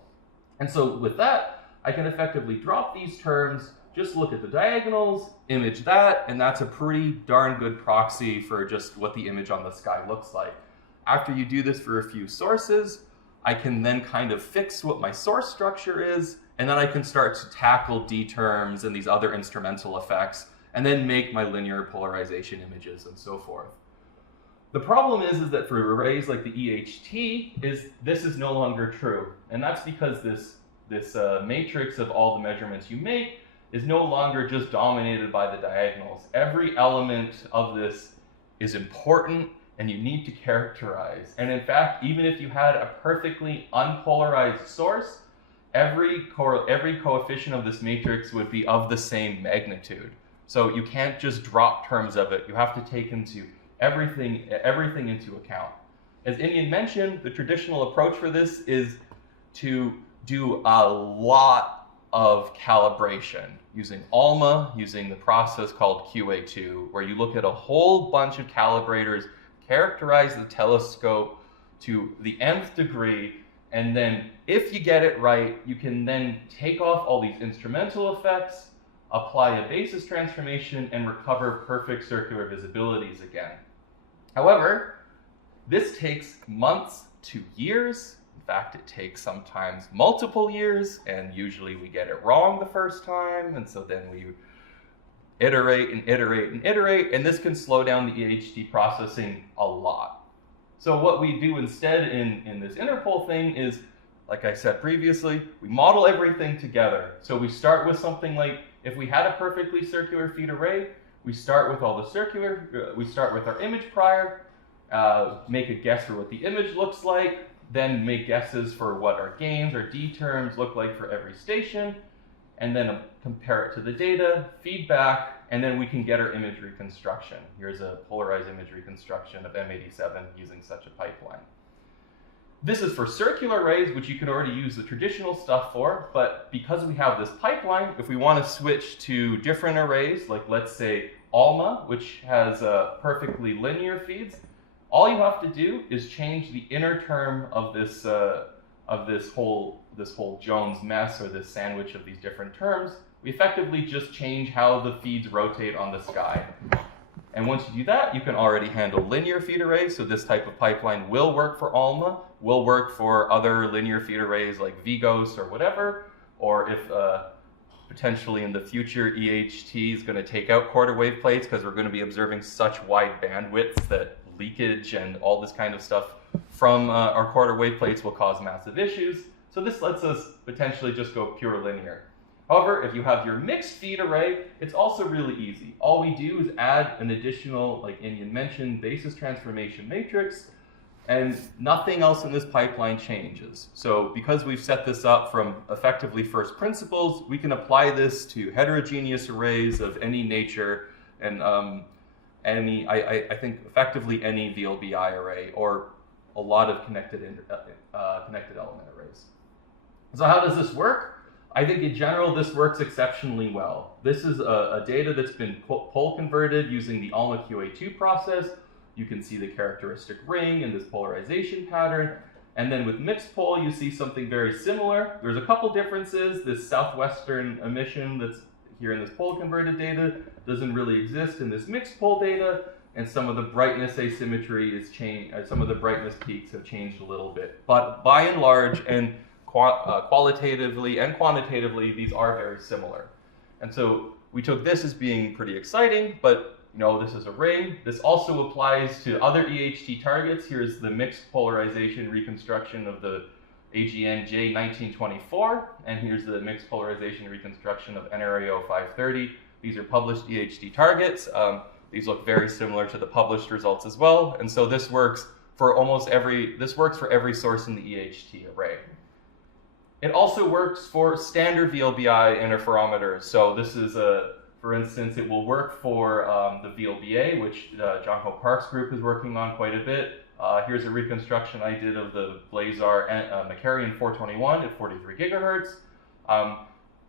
And so with that, I can effectively drop these terms, just look at the diagonals, image that, and that's a pretty darn good proxy for just what the image on the sky looks like. After you do this for a few sources, I can then kind of fix what my source structure is, and then I can start to tackle D terms and these other instrumental effects, and then make my linear polarization images and so forth. The problem is that for arrays like the EHT, this is no longer true. And that's because this matrix of all the measurements you make is no longer just dominated by the diagonals. Every element of this is important and you need to characterize. And in fact, even if you had a perfectly unpolarized source, every coefficient of this matrix would be of the same magnitude. So you can't just drop terms of it. You have to take into everything into account. As Iniyan mentioned, the traditional approach for this is to do a lot of calibration using ALMA, using the process called QA2, where you look at a whole bunch of calibrators, characterize the telescope to the nth degree, and then if you get it right, you can then take off all these instrumental effects, apply a basis transformation, and recover perfect circular visibilities again. However, this takes months to years. In fact, it takes sometimes multiple years, and usually we get it wrong the first time, and so then we iterate and iterate and iterate, and this can slow down the EHT processing a lot. So what we do instead in this Interpol thing is, like I said previously, we model everything together. So we start with something like, if we had a perfectly circular feed array, we start with all the circular, we start with our image prior, make a guess for what the image looks like, then make guesses for what our gains or D terms look like for every station, and then compare it to the data, feedback, and then we can get our image reconstruction. Here's a polarized image reconstruction of M87 using such a pipeline. This is for circular arrays, which you can already use the traditional stuff for, but because we have this pipeline, if we want to switch to different arrays, like let's say ALMA, which has perfectly linear feeds, all you have to do is change the inner term of this whole Jones mess, or this sandwich of these different terms. We effectively just change how the feeds rotate on the sky. And once you do that, you can already handle linear feed arrays. So this type of pipeline will work for ALMA, will work for other linear feed arrays like VGOS or whatever, or if potentially in the future EHT is going to take out quarter wave plates because we're going to be observing such wide bandwidths that leakage and all this kind of stuff from our quarter wave plates will cause massive issues. So this lets us potentially just go pure linear. However, if you have your mixed feed array, it's also really easy. All we do is add an additional, like Iniyan mentioned, basis transformation matrix, and nothing else in this pipeline changes. So because we've set this up from effectively first principles, we can apply this to heterogeneous arrays of any nature, and I think effectively any VLBI array, or a lot of connected element arrays. So how does this work? I think in general, this works exceptionally well. This is a data that's been pol converted using the ALMA QA2 process. You can see the characteristic ring and this polarization pattern. And then with mixed pol, you see something very similar. There's a couple differences. This southwestern emission that's here in this pol converted data doesn't really exist in this mixed pol data. And some of the brightness asymmetry is changed. Some of the brightness peaks have changed a little bit. But by and large, and qualitatively and quantitatively, these are very similar. And so we took this as being pretty exciting, but you know, this is a ring. This also applies to other EHT targets. Here's the mixed polarization reconstruction of the AGN J1924, and here's the mixed polarization reconstruction of NRAO 530. These are published EHT targets. These look very similar to the published results as well, and so this works for every source in the EHT array. It also works for standard VLBI interferometers. So this is For instance, it will work for the VLBA, which John Hope Park's group is working on quite a bit. Here's a reconstruction I did of the Blazar Macarian 421 at 43 gigahertz.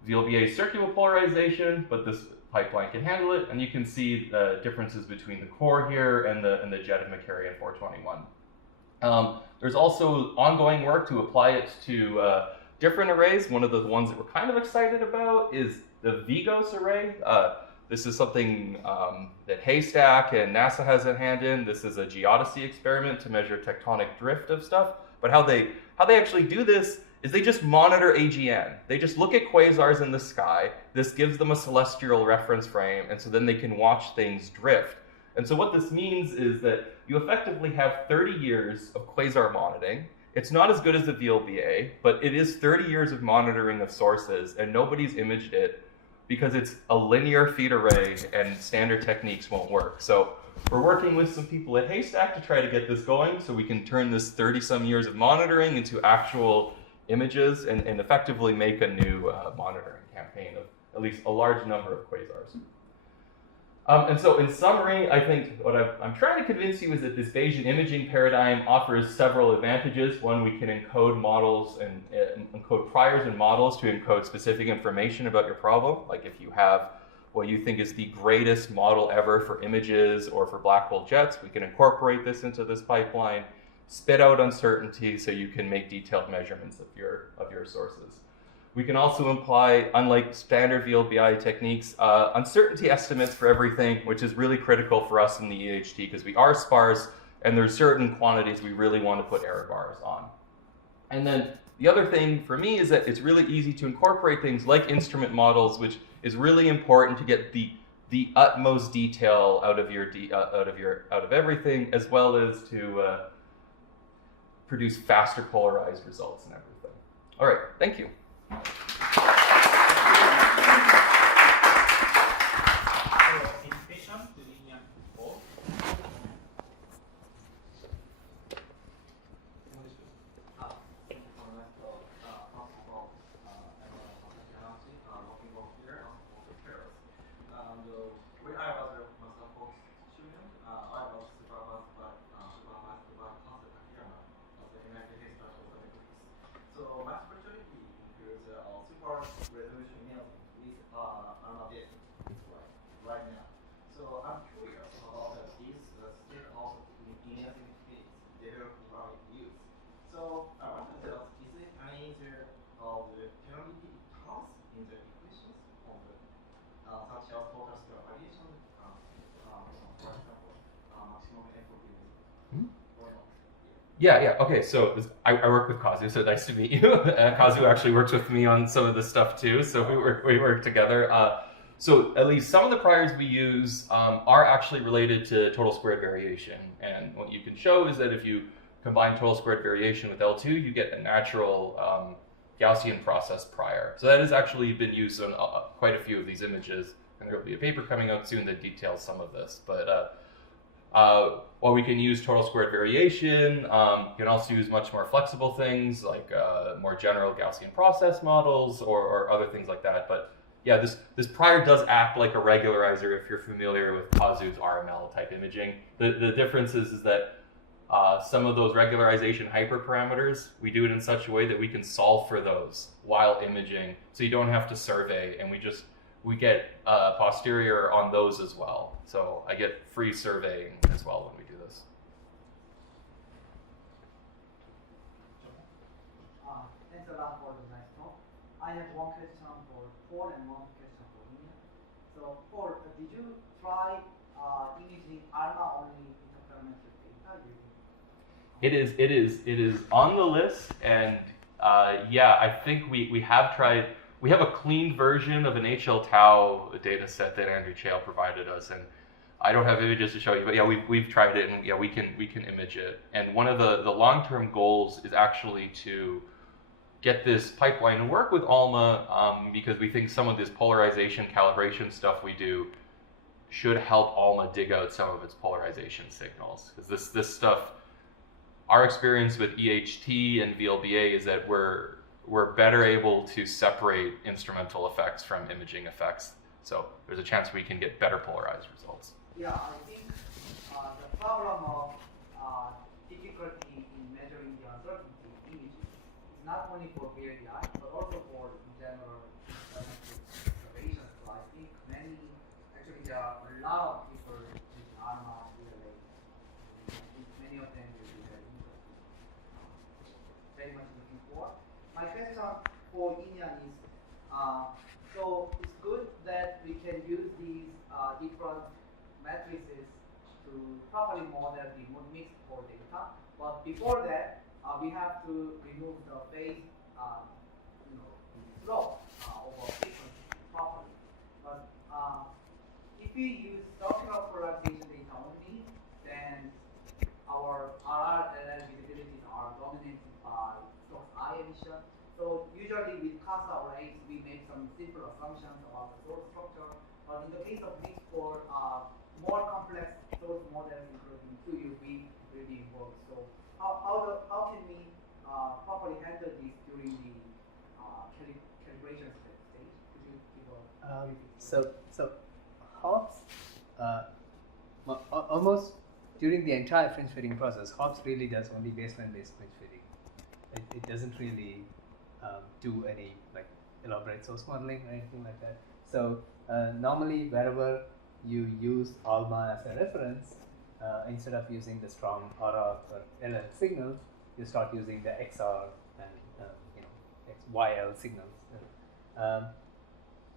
VLBA circular polarization, but this pipeline can handle it, and you can see the differences between the core here and the jet of Macarian 421. There's also ongoing work to apply it to different arrays. One of the ones that we're kind of excited about is the VGOS array. This is something that Haystack and NASA has a hand in. This is a geodesy experiment to measure tectonic drift of stuff. But how they actually do this is they just monitor AGN. They just look at quasars in the sky. This gives them a celestial reference frame, and so then they can watch things drift. And so what this means is that you effectively have 30 years of quasar monitoring. It's not as good as the VLBA, but it is 30 years of monitoring of sources, and nobody's imaged it because it's a linear feed array and standard techniques won't work. So we're working with some people at Haystack to try to get this going so we can turn this 30-some years of monitoring into actual images and effectively make a new monitoring campaign of at least a large number of quasars. And so in summary, I think what I'm trying to convince you is that this Bayesian imaging paradigm offers several advantages. One, we can encode models and encode priors and models to encode specific information about your problem. Like if you have what you think is the greatest model ever for images or for black hole jets, we can incorporate this into this pipeline, spit out uncertainty so you can make detailed measurements of your sources. We can also imply, unlike standard VLBI techniques, uncertainty estimates for everything, which is really critical for us in the EHT because we are sparse and there's certain quantities we really want to put error bars on. And then the other thing for me is that it's really easy to incorporate things like instrument models, which is really important to get the utmost detail out of everything, as well as to produce faster polarized results and everything. All right, thank you. Invitation to Iniyan Paul. When I was a master course student, I was supervised by Pastor Takiyama of the United States Mathematics. So my specialty includes super resolution analysis with ALMA data right now. So I'm curious about these state of linear fields developed by use. So I want to tell, is there any of the penalty terms in the equations of the such as total square variation, for example, maximum entropy or not? Yeah. Okay, so I work with Kazu, so nice to meet you. Kazu actually works with me on some of this stuff too, so we work together. So at least some of the priors we use are actually related to total squared variation. And what you can show is that if you combine total squared variation with L2, you get a natural Gaussian process prior. So that has actually been used on quite a few of these images. And there will be a paper coming out soon that details some of this. But while we can use total squared variation, you can also use much more flexible things like more general Gaussian process models or other things like that. But yeah, this prior does act like a regularizer if you're familiar with Kazu's RML type imaging. The difference is that some of those regularization hyperparameters, we do it in such a way that we can solve for those while imaging, so you don't have to survey, and we get posterior on those as well. So I get free surveying as well when we do this. Thanks a lot for the nice talk. I have one question for Paul and one question for Iniyan. So Paul, did you try imaging ALMA only interferometric data using? It is on the list, and yeah, I think we have tried. We have a clean version of an HL tau data set that Andrew Chale provided us, and I don't have images to show you, but yeah, we've tried it, and yeah, we can image it. And one of the long-term goals is actually to get this pipeline to work with ALMA, because we think some of this polarization calibration stuff we do should help ALMA dig out some of its polarization signals. Because this stuff, our experience with EHT and VLBA is that we're better able to separate instrumental effects from imaging effects. So there's a chance we can get better polarized results. Yeah, I think the problem of difficulty in measuring the uncertainty images is not only for VLBI, but also for general observations. So I think actually there are a lot of people with ALMA VLA. I think many of them will be very interesting. Very much looking forward. My question for Iniyan is, so it's good that we can use these different matrices to properly model the mixed pole data, but before that, we have to remove the phase, the slope over frequency properly. But if we use circular polarization data only, then our RR visibilities are dominated by source I emission. So usually with CASA arrays, we make some simple assumptions about the source structure. But in the case of mixed pole, more complex source models, including QUV, will be involved. So how can we properly handle this during the calibration stage? Could you give a So HOPS, almost during the entire fringe fitting process, HOPS really does only baseline-based fringe fitting. It doesn't really do any like elaborate source modeling or anything like that. So normally, wherever you use ALMA as a reference, instead of using the strong RF or LL signals, you start using the XR and YL signals.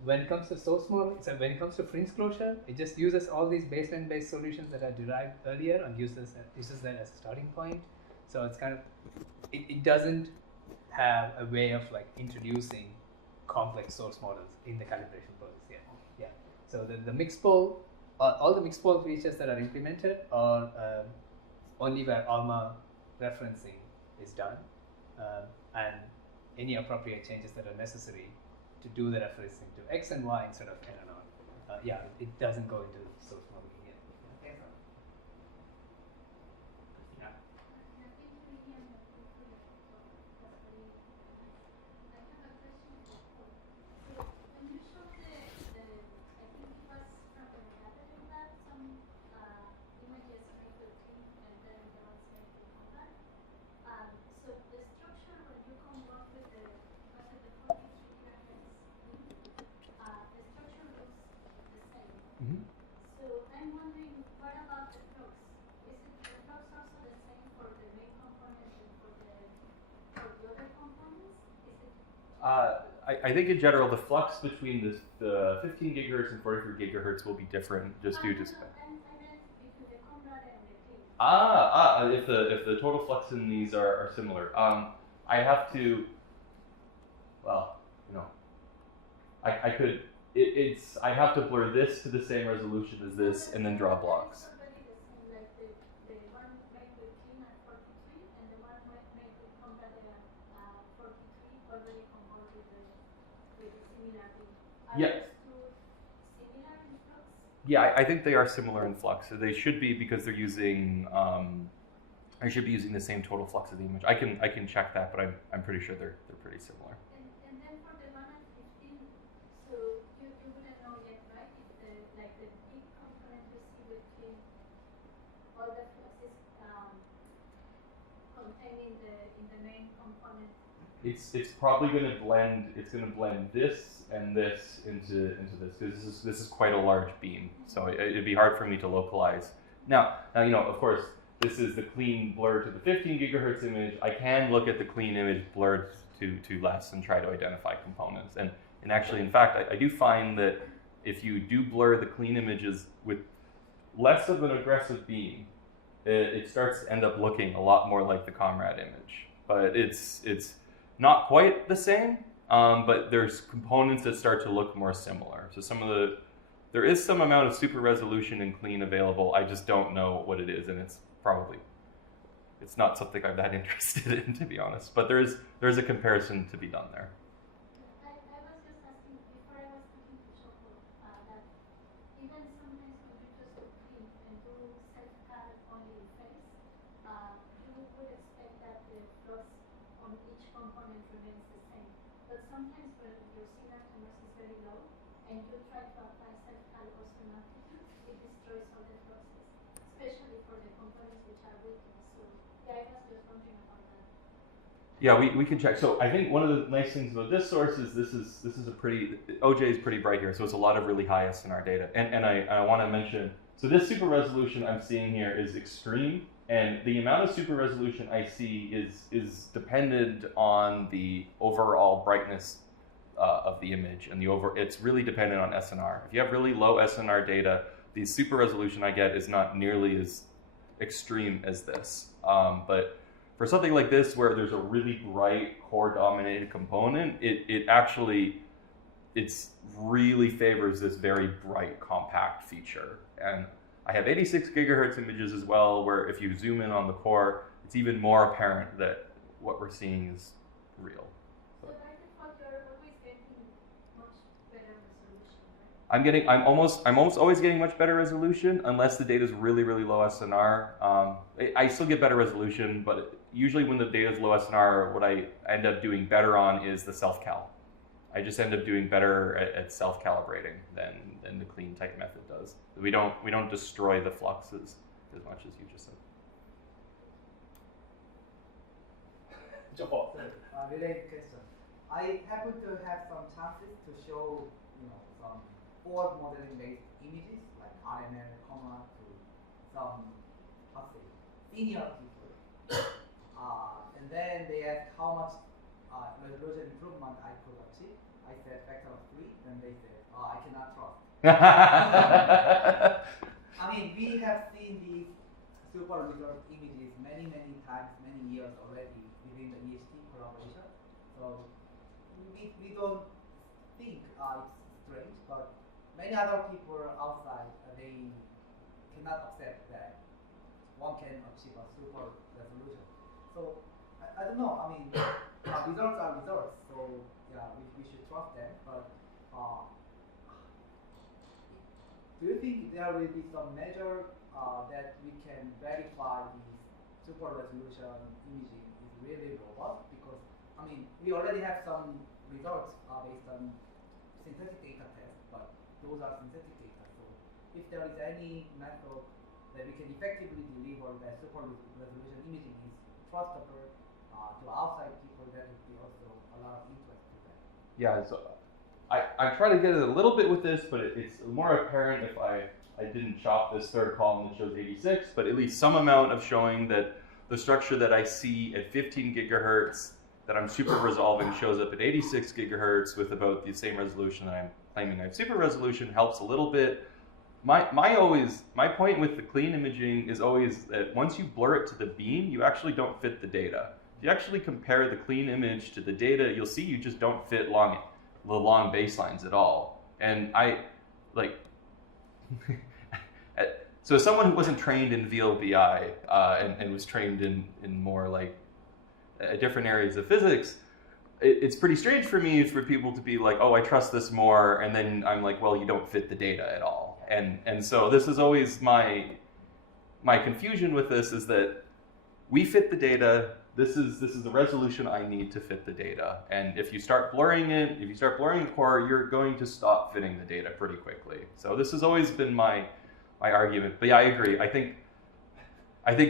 When it comes to source modeling, so when it comes to fringe closure, it just uses all these baseline-based solutions that are derived earlier and uses that as a starting point. So it's kind of it doesn't have a way of like introducing complex source models in the calibration process. Yeah. So the mixed pole, all the mixed pole features that are implemented are only where ALMA referencing is done, and any appropriate changes that are necessary to do the referencing to X and Y instead of N and R. It doesn't go into source modeling yet. Okay, sir. Yeah. So I'm wondering, what about the flux? Is the flux also the same for the main component and for the other components? Is it? I think in general, the flux between the 15 gigahertz and 43 gigahertz will be different just due to spec. I meant between the Conrad and the King. If the total flux in these are similar, I have to, well, I have to blur this to the same resolution as this and then draw blocks. It's already the same, like the one made with King at 43 and the one made with Conrad at 43 already converted with the similar thing. Are Yeah. those two similar in flux? Yeah, I think they are similar in flux. So they should be because they're using. I should be using the same total flux of the image. I can check that, but I'm pretty sure they're pretty similar. And then for the one at 15, so you wouldn't know yet, right? If the big component you see with King, all the flux is contained in the main component. It's probably going to blend. It's going to blend this and this into this because this is quite a large beam. So it'd be hard for me to localize. Now of course this is the clean blur to the 15 gigahertz image. I can look at the clean image blurred to less and try to identify components. And actually, in fact, I do find that if you do blur the clean images with less of an aggressive beam, it starts to end up looking a lot more like the Comrade image. But it's not quite the same, but there's components that start to look more similar. So there is some amount of super resolution and clean available. I just don't know what it is, and it's not something I'm that interested in, to be honest. But there's a comparison to be done there. I was just asking, before I was talking to Shoko, that even sometimes when you just do clean and do self-cal only in phase, you would expect that the flux on each component remains the same. But sometimes when your signal to noise is very low and you try to apply Yeah, we can check. So I think one of the nice things about this source is this is a pretty, OJ is pretty bright here, so it's a lot of really high SNR data. And I want to mention, so this super resolution I'm seeing here is extreme, and the amount of super resolution I see is dependent on the overall brightness of the image, and it's really dependent on SNR. If you have really low SNR data, the super resolution I get is not nearly as extreme as this. But for something like this, where there's a really bright core-dominated component, it really favors this very bright, compact feature. And I have 86 gigahertz images as well, where if you zoom in on the core, it's even more apparent that what we're seeing is real. So by default, you're always getting much better resolution, right? I'm almost always getting much better resolution, unless the data is really, really low SNR. I still get better resolution, but usually when the data is low SNR, what I end up doing better on is the self-cal. I just end up doing better at self-calibrating than the clean type method does. We don't destroy the fluxes as much as you just said. Related question. I happen to have some chances to show, some forward modeling based images like RML, to some, senior people. And then they asked how much resolution improvement I could achieve. I said factor of 3, then they said, I cannot trust. I mean, we have seen these super resolved images many times, many years already within the EHT collaboration. So we don't think it's strange, but many other people outside, they cannot accept that one can achieve a super resolution. So I don't know. I mean, results are results. So yeah, we should trust them. But do you think there will be some measure that we can verify the super resolution imaging is really robust? Because I mean, we already have some results based on synthetic data tests, but those are synthetic data. So if there is any method that we can effectively deliver that super resolution imaging is trustable to outside people, that would be also a lot of interest to them. Yeah, so I try to get it a little bit with this, but it's more apparent if I didn't chop this third column that shows 86, but at least some amount of showing that the structure that I see at 15 gigahertz that I'm super resolving shows up at 86 gigahertz with about the same resolution that I'm claiming I have super resolution helps a little bit. My point with the clean imaging is always that once you blur it to the beam, you actually don't fit the data. If you actually compare the clean image to the data, you'll see you just don't fit the long baselines at all. And so as someone who wasn't trained in VLBI and was trained in more like different areas of physics, it's pretty strange for me for people to be like, oh, I trust this more, and then I'm like, well, you don't fit the data at all. And so this is always my confusion with this, is that we fit the data. This is the resolution I need to fit the data. And if you start blurring it, if you start blurring the core, you're going to stop fitting the data pretty quickly. So this has always been my argument. But yeah, I agree. I think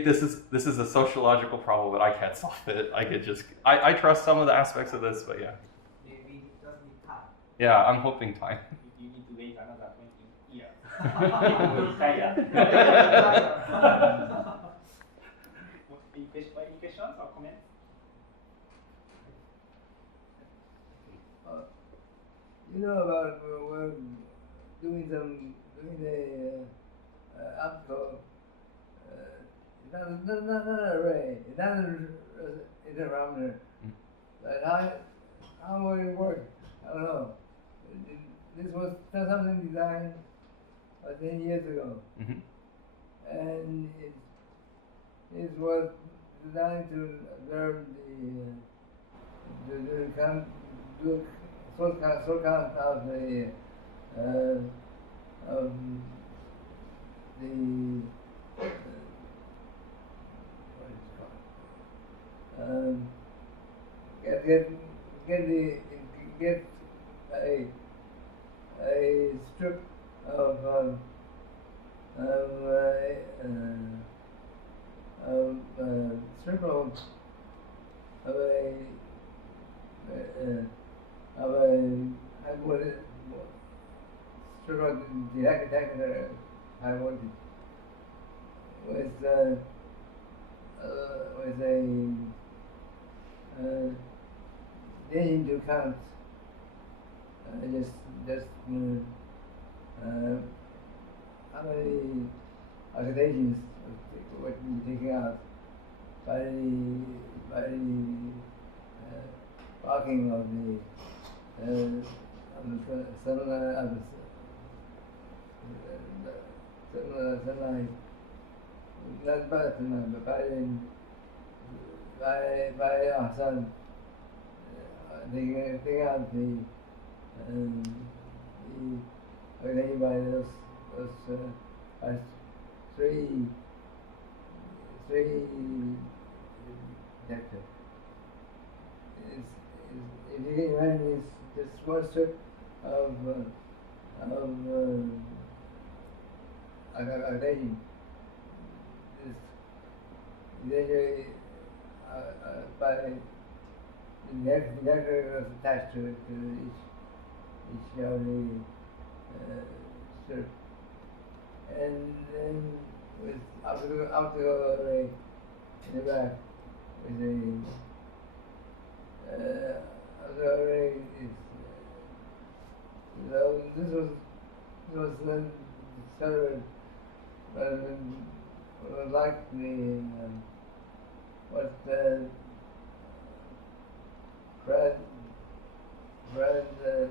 this is a sociological problem, but I can't solve it. I trust some of the aspects of this, but yeah. Maybe it does need time. Yeah, I'm hoping time. You need to wait another 20 years. Any questions or comments? About we're doing the optical. Not an array. It's not an interferometer. But how will it work? I don't know. This was something designed 10 years ago, and it was designed to observe do source count of the get a strip of of a high voltage detector high voltage with a taking into account just how many oxidations what we taking out by the blocking of the sunlight not by sunlight but by our sun taking out the oxidation by those three detectors. If you can imagine, it's just one strip of oxidation. Then by the detector was attached to each of the strip, and then with optical array in the back with a optical array is so this was then discovered rather than like the what Fred that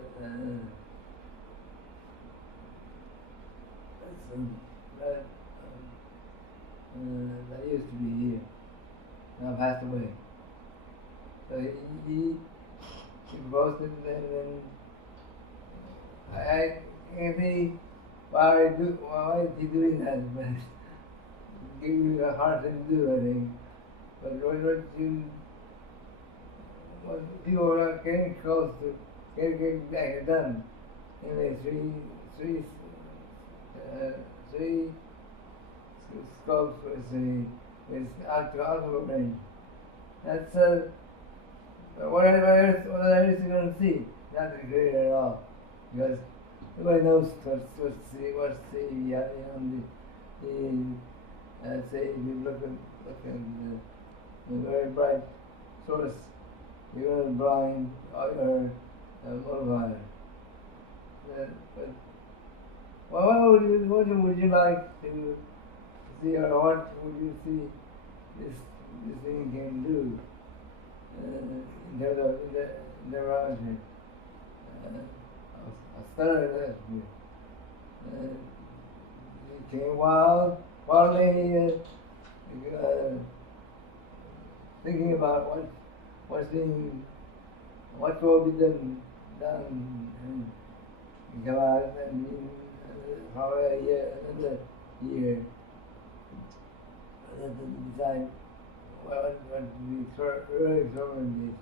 used to be here, now passed away. So he proposed it, and then I can see why is he doing that, but giving you a hard thing to do, I think. But what people are getting close to getting back done, anyway, three scopes with optical range. That's what I used to going to see, not to create at all, because nobody knows what's the say if you look at the very bright source, you're going to blind your modifier. But what would you like to see, or what would you see this thing can do in terms of interrogation? I'll start with that. While they thinking about what will be done and come out and probably another year to decide what the early experiment is.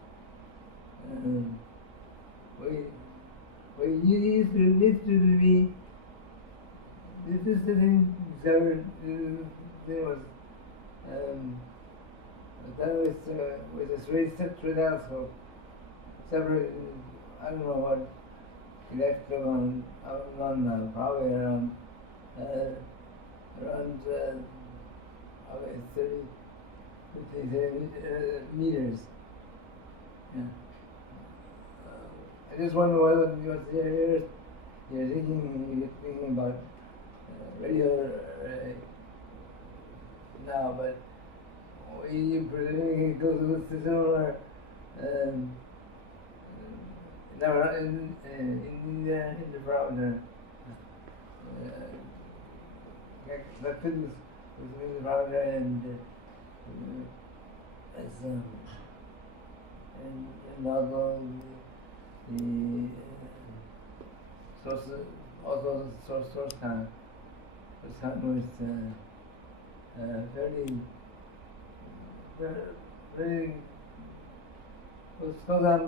We used to be this thing discovered. There was done with a three telescope, separated. I don't know what electron now, probably around probably 50 meters. Yeah. I just wonder what you're thinking about radio now, but you presuming it goes with the similar in the router. That fits with the router and also the source, also the source time. Source time was very goes down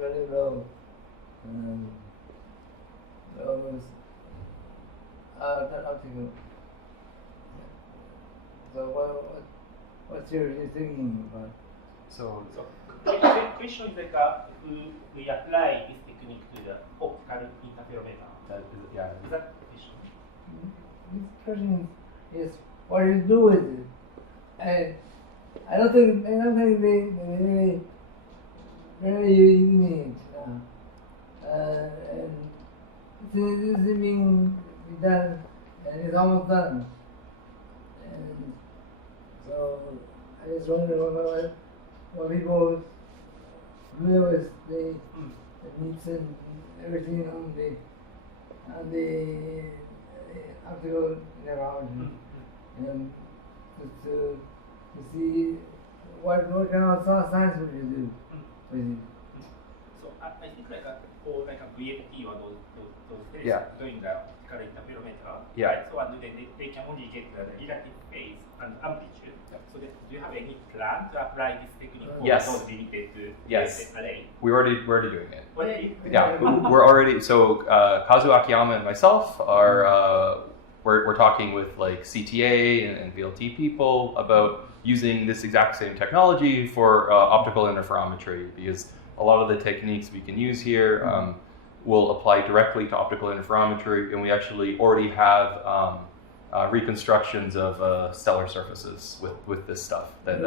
very low. Almost optical. So what's your thinking about So question is like if we apply this technique to the optical interferometer. yeah. Is that the question? This question is what you do with it. I don't think they really using it now. And this is being done, and it's almost done. And so I just wonder what people do with the needs and everything on the optical interrogation, and to see what kind of science would you do with it. So I think for VLT or those tests Yeah. doing the optical interferometer, Yeah. right? So and they can only get the relative phase and amplitude. So do you have any plan to apply this technique for Yes. those limited to Yes. the array? We're already doing it. Already? Yeah, we're already. So Kazu Akiyama and myself are we're talking with like CTA and VLT people about using this exact same technology for optical interferometry, because a lot of the techniques we can use here will apply directly to optical interferometry, and we actually already have reconstructions of stellar surfaces with this stuff. That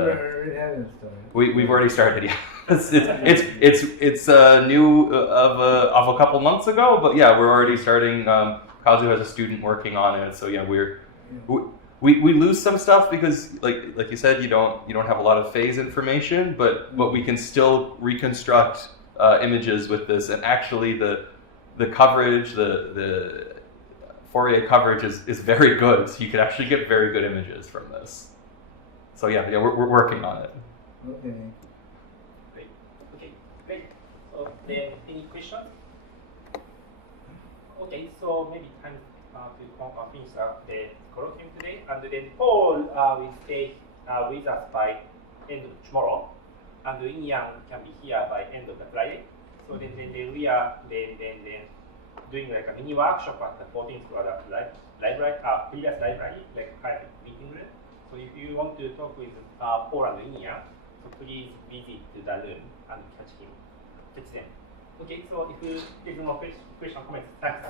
we've already started. Yeah, it's new of a couple months ago, but yeah, we're already starting. Kazu has a student working on it, so yeah, we lose some stuff because, like you said, you don't have a lot of phase information, but we can still reconstruct images with this, and actually the coverage, the Fourier coverage is very good. So you can actually get very good images from this. So yeah, we're working on it. Okay. Great. Okay, great. So then, any questions? Okay, so maybe time to finish up the colloquium today, and then Paul will stay with us by end of tomorrow, and Iniyan can be here by end of the Friday. So then we are doing like a mini workshop at the 14th floor library, previous library, like private meeting room. So if you want to talk with Paul and Iniyan, so please visit the room and catch them. Okay, so if there's no question, comments, thanks.